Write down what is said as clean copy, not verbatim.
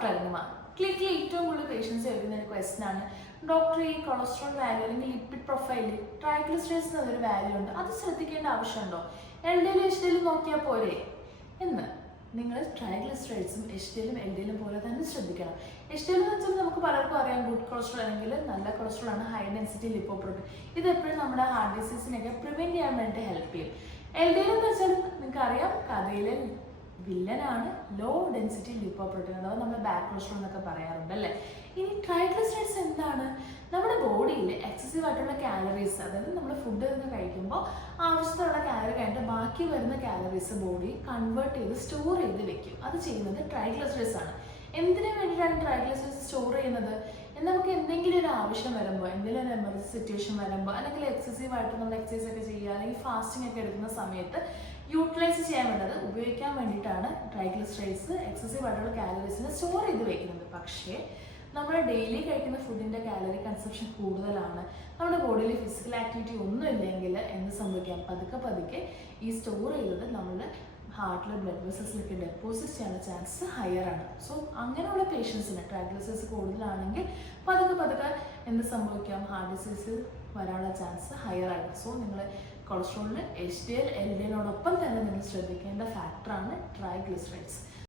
Doctor Arunima. ക്ലിക്കിൽ ഏറ്റവും കൂടുതൽ പേഷ്യൻസ് ചോദിക്കുന്ന ഒരു ക്വസ്റ്റൻ ആണ്, ഡോക്ടർ ഈ കൊളസ്ട്രോൾ വാല്യൂ അല്ലെങ്കിൽ ലിപ്പിഡ് പ്രൊഫൈലിൽ ട്രൈഗ്ലിസറൈഡ്സ് എന്നൊരു വാല്യൂ ഉണ്ട്, അത് ശ്രദ്ധിക്കേണ്ട ആവശ്യമുണ്ടോ, LDL HDL നോക്കിയാൽ പോരെ എന്ന്. നിങ്ങൾ ട്രൈഗ്ലിസറൈഡ്സും HDLും LDLും പോലെ തന്നെ ശ്രദ്ധിക്കണം. HDL എന്ന് വെച്ചാൽ നമുക്ക് പലർക്കും അറിയാം ഗുഡ് കൊളസ്ട്രോൾ അല്ലെങ്കിൽ നല്ല കൊളസ്ട്രോൾ ആണ്, ഹൈ ഡെൻസിറ്റി ലിപ്പോപ്രോട്ടീൻ. ഇത് എപ്പോഴും നമ്മുടെ ഹാർട്ട് ഡിസീസിനെയൊക്കെ പ്രിവെന്റ് ചെയ്യാൻ വേണ്ടി ഹെൽപ്പ് ചെയ്യും. LDL എന്ന് വെച്ചാൽ നിങ്ങൾക്ക് അറിയാം കഥയിലെ വില്ലനാണ്, ലോ ഡെൻസിറ്റി ലിപ്പോപ്രോട്ടീൻ, അഥവാ നമ്മൾ ബാഡ് കൊളസ്ട്രോൾ എന്നൊക്കെ പറയാറുണ്ട് അല്ലേ. ഇനി ട്രൈഗ്ലിസറൈഡ്സ് എന്താണ്? നമ്മുടെ ബോഡിയിൽ എക്സസീവ് ആയിട്ടുള്ള കാലറീസ്, അതായത് നമ്മൾ ഫുഡ് കഴിക്കുമ്പോൾ ആവശ്യത്തിലുള്ള കാലറി കഴിഞ്ഞിട്ട് ബാക്കി വരുന്ന കാലറീസ് ബോഡി കൺവേർട്ട് ചെയ്ത് സ്റ്റോർ ചെയ്ത് വെക്കും. അത് ചെയ്യുന്നത് ട്രൈഗ്ലിസറൈഡ്സ് ആണ്. എന്തിനു വേണ്ടിയിട്ടാണ് ട്രൈഗ്ലിസറൈഡ്സ് സ്റ്റോർ ചെയ്യുന്നത്? നമുക്ക് എന്തെങ്കിലും ഒരു ആവശ്യം വരുമ്പോൾ, എന്തെങ്കിലും ഒരു എമർജൻസി സിറ്റുവേഷൻ വരുമ്പോൾ, അല്ലെങ്കിൽ എക്സസീവ് ആയിട്ട് നമ്മൾ എക്സസൈസ് ഒക്കെ ചെയ്യുക അല്ലെങ്കിൽ ഫാസ്റ്റിംഗ് ഒക്കെ എടുക്കുന്ന സമയത്ത് യൂട്ടിലൈസ് ചെയ്യാൻ വേണ്ടത് ഉപയോഗിക്കാൻ വേണ്ടിയിട്ടാണ് ട്രൈഗ്ലിസറൈഡ്സ് എക്സസീവ് ആയിട്ടുള്ള കാലറീസിനെ സ്റ്റോർ ചെയ്ത് വെക്കുന്നത്. പക്ഷേ നമ്മൾ ഡെയിലി കഴിക്കുന്ന ഫുഡിൻ്റെ കാലറി കൺസപ്ഷൻ കൂടുതലാണ്, നമ്മുടെ ബോഡിയിൽ ഫിസിക്കൽ ആക്ടിവിറ്റി ഒന്നും ഇല്ലെങ്കിൽ എന്ത് സംഭവിക്കാം, പതുക്കെ പതുക്കെ ഈ സ്റ്റോർ ചെയ്തത് നമ്മുടെ ഹാർട്ടിലെ ബ്ലഡ് വെസൽസിലൊക്കെ ഡെപ്പോസിറ്റ് ചെയ്യാനുള്ള ചാൻസ് ഹയർ ആണ്. സോ അങ്ങനെയുള്ള പേഷ്യൻസിന് ട്രൈഗ്ലിസറൈഡ്സ് കൂടുതലാണെങ്കിൽ പതുക്കെ പതുക്കെ എന്ത് സംഭവിക്കാം, ഹാർട്ട് ഡിസീസ് വരാനുള്ള ചാൻസ് ഹയർ ആയിട്ട്. സോ നിങ്ങൾ കൊളസ്ട്രോളിന് HDL LDLനോടൊപ്പം തന്നെ നിങ്ങൾ ശ്രദ്ധിക്കേണ്ട ഫാക്ടറാണ് ട്രൈഗ്ലിസറൈഡ്സ്.